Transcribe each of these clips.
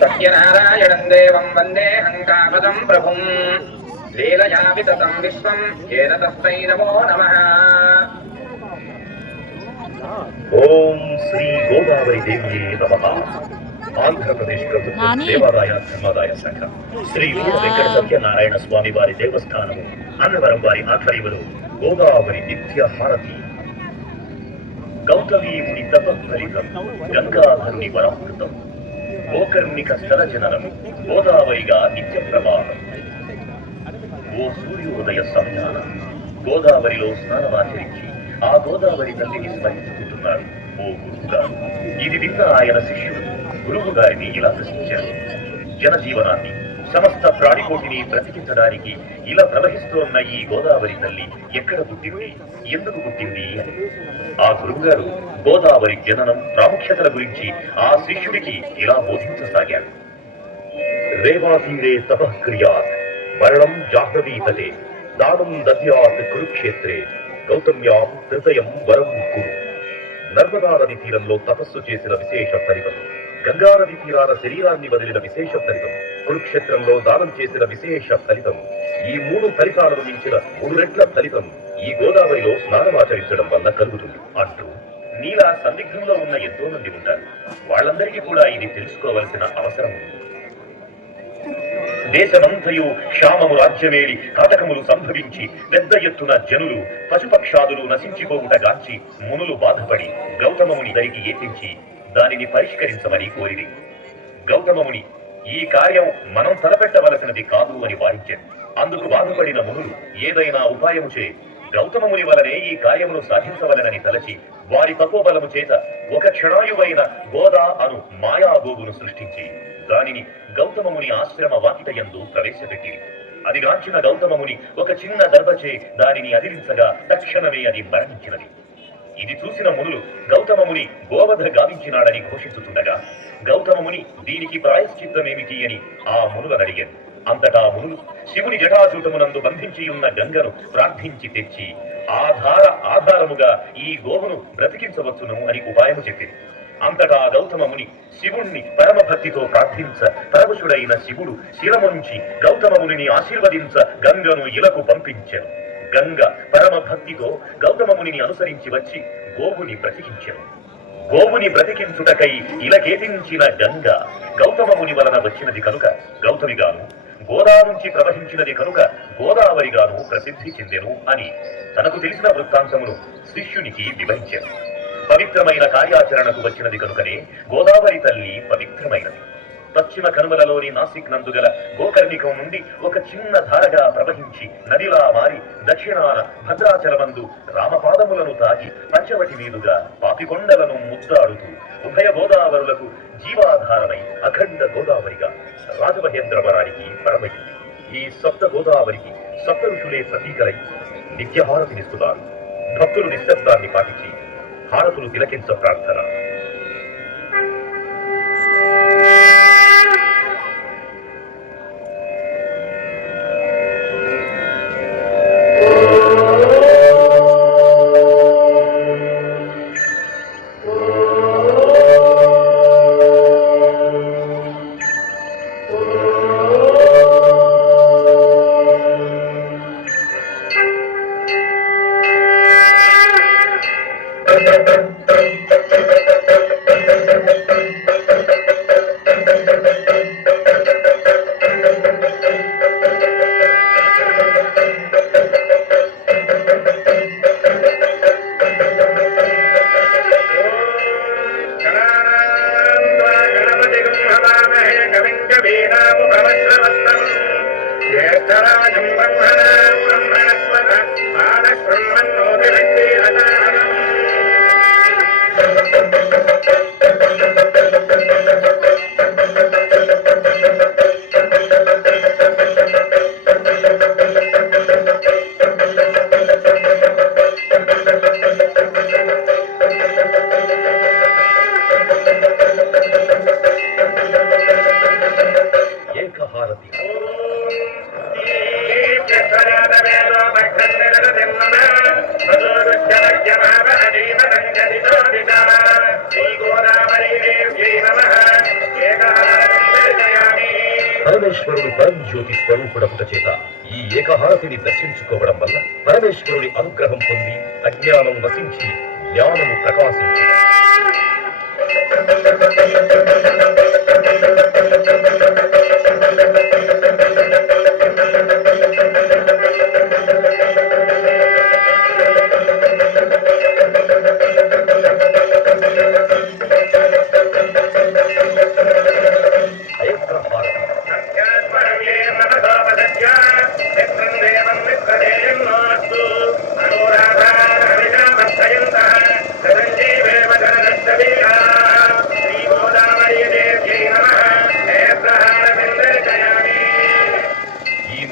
సత్యనారాయణం దేవం వందే హంకాపదం ప్రభుం లీలయా వితతం విశ్వం ఏన తస్మై నమో నమః. ఓం శ్రీ గోదావరి దేవి నమః. ఆంధ్రప్రదేశ్ ప్రభుత్వ దేవాదాయ ధర్మాదాయ శాఖ శ్రీ వీర వెంకట సత్యనారాయణ స్వామి వారి దేవస్థానము అన్నవరం వారి ఆధ్వర్యంలో గోదావరి నిత్య హారతి, గౌతమీ ముని తపఫలితం, గంగాధరుని వరామృతం, గోకర్ణిక స్థల జననం, గోదావరిగా నిత్య ప్రవాహం. ఓ సూర్యోదయ సమయాన గోదావరిలో స్నానమాచరించి ఆ గోదావరి తల్లిని స్మరించుకుంటున్నారు ఓ గురువు గారు. ఇది విన్న ఆయన శిష్యుడు గురువు గారిని ఇలా ప్రశ్నించారు: జనజీవనాన్ని, సమస్త ప్రాణికోటిని బ్రతికించడానికి ఇలా ప్రవహిస్తోన్న ఈ గోదావరి తల్లి ఎక్కడ పుట్టింది, ఎందుకు పుట్టింది అని. ఆ గురువుగారు గోదావరి జననం, ప్రాముఖ్యతల గురించి ఆ శిష్యుడికి ఇలా బోధించసాగారు. రేవాతీరే తపఃక్రియాత్ మరణం జాహ్నవీ తటే దానం దద్యాత్ కురుక్షేత్రే గౌతమ్యాం హృదయం వరం కురు. నర్మదా నది తీరంలో తపస్సు చేసిన విశేష ఫలితం, గంగా నది తీరాన శరీరాన్ని వదిలిన విశేష ఫలితం, కురుక్షేత్రంలో దానం చేసిన విశేష ఫలితం, ఈ 3 ఫలితాలను మించిన 3 రెట్ల ఫలితం ఈ గోదావరిలో స్నానమాచరించడం వల్ల కలుగుతుంది అంటూ నీలా సందిగ్ధంలో ఉన్న ఎంతో మంది ఉంటారు. వాళ్ళందరికీ కూడా ఇది తెలుసుకోవలసిన అవసరం ఉంది. దేశమంతయు క్షామము రాజ్యమేలి కాటకములు సంభవించి పెద్ద ఎత్తున జనులు పశుపక్షాదులు నశించిపోవుట గాంచి మునులు బాధపడి గౌతమముని దరికి ఏతించి దానిని పరిష్కరించమని కోరిది. గౌతమముని ఈ కార్యం మనం తలపెట్టవలసినది కాదు అని వారించారు. అందుకు బాధపడిన మునులు ఏదైనా ఉపాయము చే గౌతమముని వలనే ఈ కార్యమును సాధించవలనని తలచి వారి తపోబలము చేత ఒక క్షణాయువైన గోదా అను మాయాగోగును సృష్టించి దానిని గౌతమముని ఆశ్రమ వాకిటయందు ప్రవేశపెట్టి అది గాంచిన గౌతమముని ఒక చిన్న దర్భచే దానిని అదిలించగా తక్షణమే అది మరణించినది. ఇది చూసిన మునులు గౌతమముని గోవధ గావించినాడని ఘోషిస్తుండగా గౌతమముని దీనికి ప్రాయశ్చిత్తమేమిటి అని ఆ మునులను అడిగారు. అంతటా మునులు శివుని జటాజూటమునందు బంధించియున్న గంగను ప్రార్థించి తెచ్చి ఆధారముగా ఈ గోవును బ్రతికించవచ్చును అని ఉపాయము చెప్పింది. అంతటా గౌతమముని శివుణ్ణి పరమభక్తితో ప్రార్థించ పరమశుడైన శివుడు శిరముంచి గౌతమముని ఆశీర్వదించ గంగను ఇలకు పంపించారు. గంగ పరమభక్తితో గౌతమముని అనుసరించి వచ్చి గోవుని బ్రతికించారు. గోవుని బ్రతికించుటకై ఇలకేతించిన గంగ గౌతమముని వలన వచ్చినది కనుక గౌతమిగాను, గోదా నుంచి ప్రవహించినది కనుక గోదావరిగాను ప్రసిద్ధి చెందెను అని తనకు తెలిసిన వృత్తాంతమును శిష్యునికి వివరించారు. పవిత్రమైన కార్యాచరణకు వచ్చినది కనుకనే గోదావరి తల్లి పవిత్రమైనది. పశ్చిమ కనుమలలోని నాసిక్ నందుగల గోకర్ణికం నుండి ఒక చిన్న ధారగా ప్రవహించి నదిలా మారి దక్షిణాన భద్రాచలమందు రామపాదములను తాకి పంచవటి మీదుగా పాపికొండలను ముద్దాడుతూ ఉభయ గోదావరులకు జీవాధారమై అఖండ గోదావరిగా రాజమహేంద్రవరానికి పరమైంది. ఈ సప్త గోదావరికి సప్త ఋషులే ప్రతీకలై నిత్యహారతినిస్తున్నారు. భక్తులు నిశ్శబ్దాన్ని పాటించి హారతులు తిలకించ ప్రార్థన. పరమేశ్వరుడు పరంజ్యోతి స్వరూపుడపుట చేత ఈ ఏకహారతిని దర్శించుకోవడం వల్ల పరమేశ్వరుడి అనుగ్రహం పొంది అజ్ఞానం నశించి జ్ఞానము ప్రకాశించి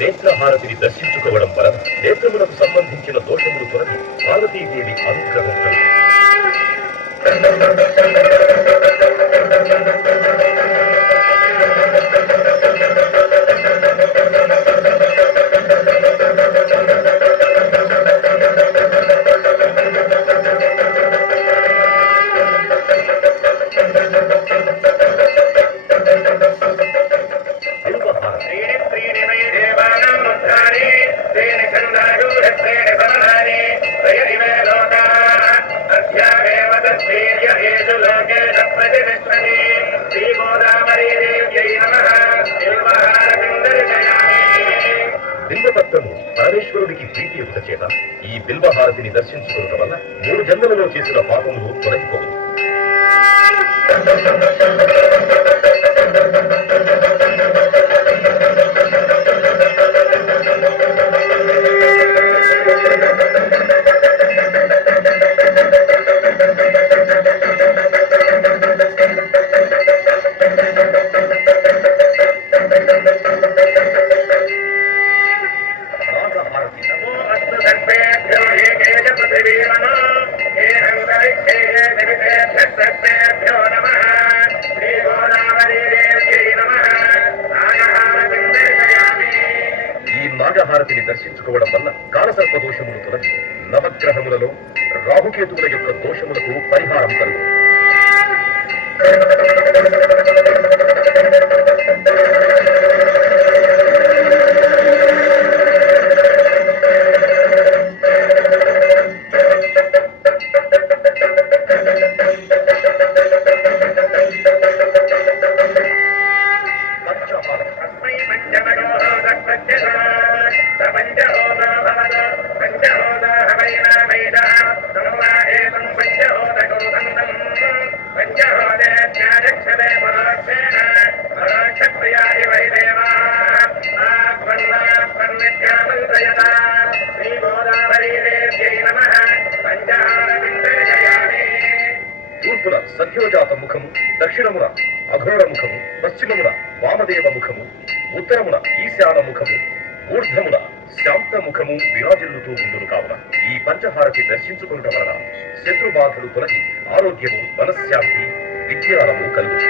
నేత్రహారతిని దర్శించుకోవడం వలన నేత్రములకు సంబంధించిన దోషములు తొలగి పార్వతీదేవి అనుగ్రహం కలిగి బిల్వపత్రము పరమేశ్వరుడికి ప్రీతి యొక్క చేత ఈ బిల్వహారతిని దర్శించుకోవడం వల్ల 3 జన్మలలో చేసిన పాపములు తొలగిపోవు. నాగహారతిని దర్శించుకోవడం వల్ల కాలసర్ప దోషములు తొలగి నవగ్రహములలో రాహుకేతువుల యొక్క దోషములకు పరిహారం కలుగు. తూర్పున సత్యోజాత ముఖము, దక్షిణమున అఘోర ముఖము, పశ్చిమమున వామదేవ ముఖము, ఉత్తరమున ఈశాన ముఖము, ఊర్ధమున శాంత ముఖము విరాజిల్లుతూ ఉండును. కావున ఈ పంచహారతి దర్శించుకున్నట వలన శత్రుబాధలు తొలగి ఆరోగ్యము, మనశ్శాంతి, విజ్ఞానము కలుగు.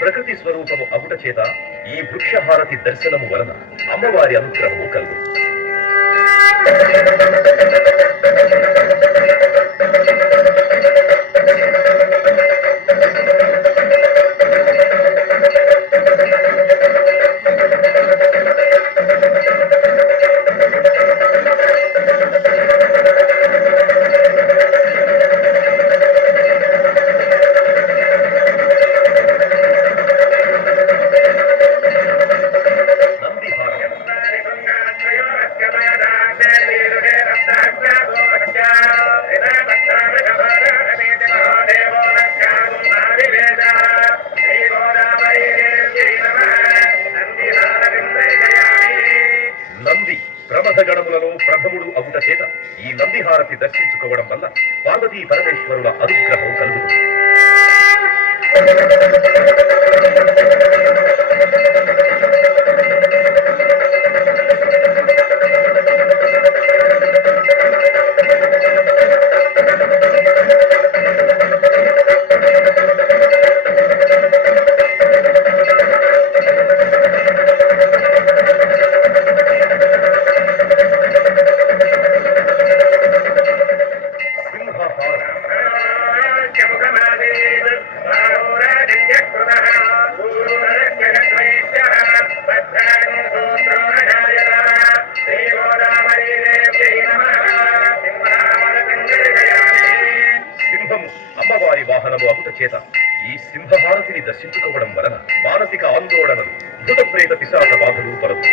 ప్రకృతి స్వరూపము అగుట చేత ఈ వృక్షహారతి దర్శనము వలన అమ్మవారి అనుగ్రహము కలుగు. గణములలో ప్రథముడు అగుట చేత ఈ నందిహారతి దర్శించుకోవడం వల్ల పార్వతీ పరమేశ్వరుల అనుగ్రహం కలుగుతుంది. చేత ఈ సింహహారతిని దర్శించుకోవడం వలన మానసిక ఆందోళనలు, భూత ప్రేత పిశాచ బాధలు తొలగు.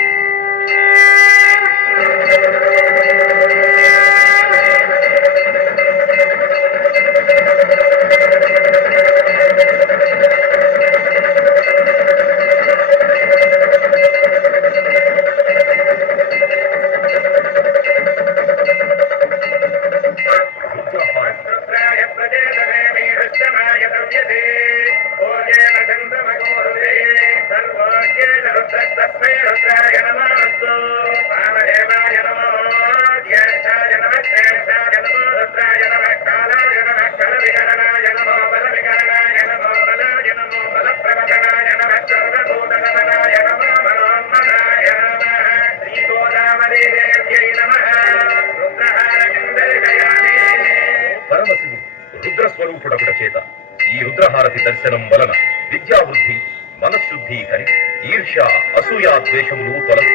రుద్రస్వరూపుడొకట చేత ఈ రుద్రహారతి దర్శనం వలన విద్యావృద్ధి, మనశుద్ధి కలిగి ఈర్ష్య, అసూయ, ద్వేషములు తొలగు.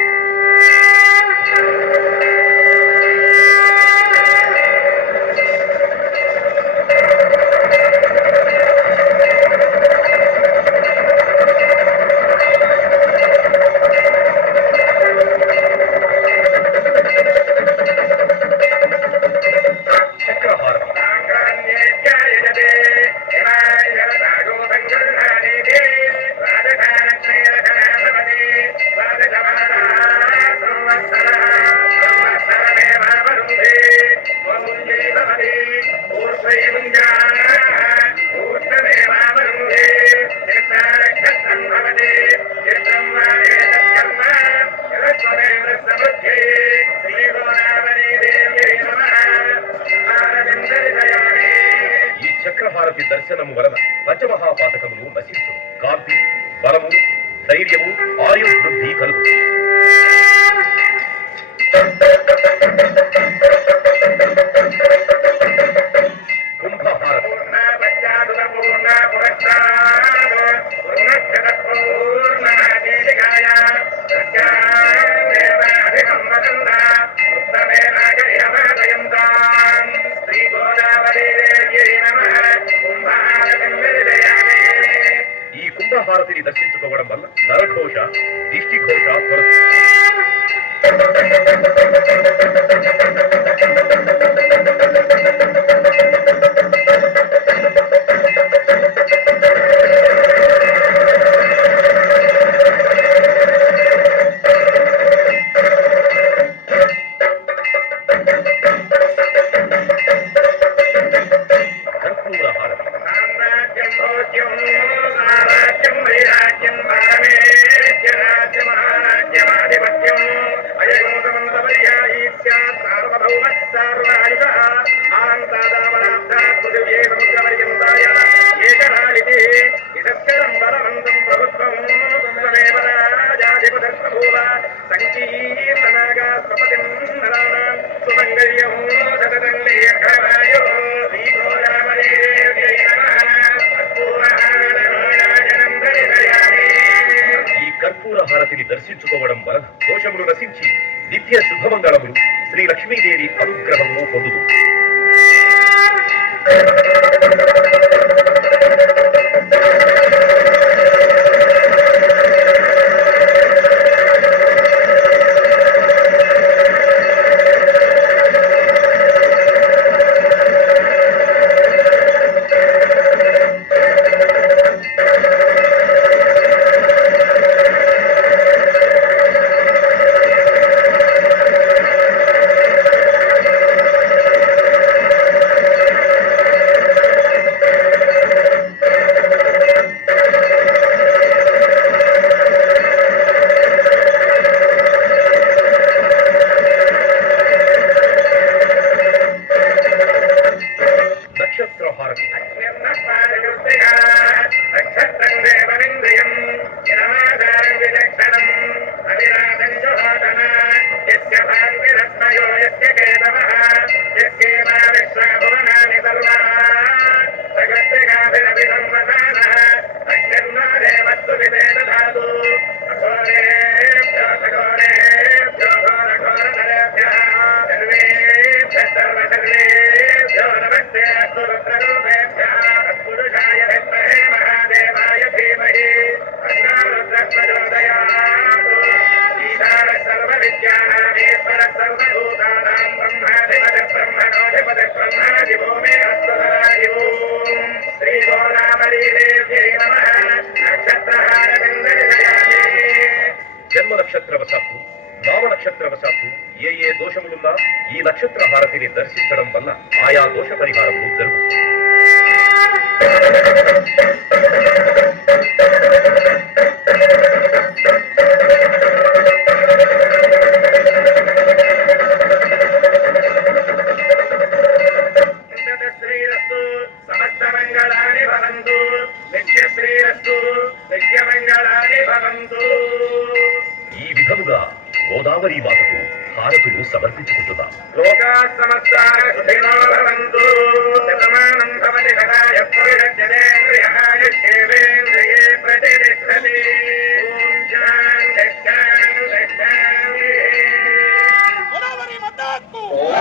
చక్రహారతి దర్శనము వలన పంచమహాపాతకములు నశించు. కాంతి, బలము, ధైర్యము, ఆయుర్వృద్ధి కలుగు. కుంభహారతి హారతిని దర్శించుకోవడం వల్ల నరఘోష, దిష్టిఘోష తొలగు. హారతిని దర్శించుకోవడం వలన దోషములు నశించి నిత్య శుభమంగళములు, శ్రీ లక్ష్మీదేవి అనుగ్రహము పొందుదు. तत्पुरुषाय विद्महे महादेवाय धीमहि तन्नो रुद्रः प्रचोदयात्। ईशानः सर्वविद्यानामीश्वरः सर्वभूतानां ब्रह्माधिपतिः ब्रह्मणोऽधिपतिः ब्रह्मादिवो मे अस्तुतरादिवो। श्रीगोदावरीदेव्यै नमः। नक्षत्रहारविन्दर्शयामि। జన్మ నక్షత్రవశాత్తు నామ నక్షత్రవశాత్తు ఏ దోషములున్నా ఈ నక్షత్ర హారతిని దర్శించడం వల్ల ఆయా దోష పరిహారములు జరుగుతుంది. శ్రీరస్తు సమస్తమంగళాని భవంతు. నిత్యశ్రీరస్తు నిత్యమంగళాని భవంతు. ఈ విధముగా గోదావరి మాతకు హారతులు సమర్పించుకుంటున్నాం. లోకాः సమస్తాः సుఖినో భవంతు. శతమానం భవతి శతాయ పురుషజనేంద్రియాయుష్యేవేంద్రియే ప్రతిష్టతి. ఓం శాంతి శాంతి శాంతి. ఓం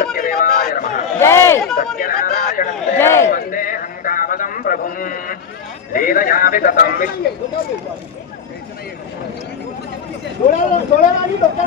సత్యదేవాయ నమః. సత్యనారాయణం దేవం వందేహం కామదం ప్రభుం. లీలయా వితతం थोड़ा नहीं तो क्या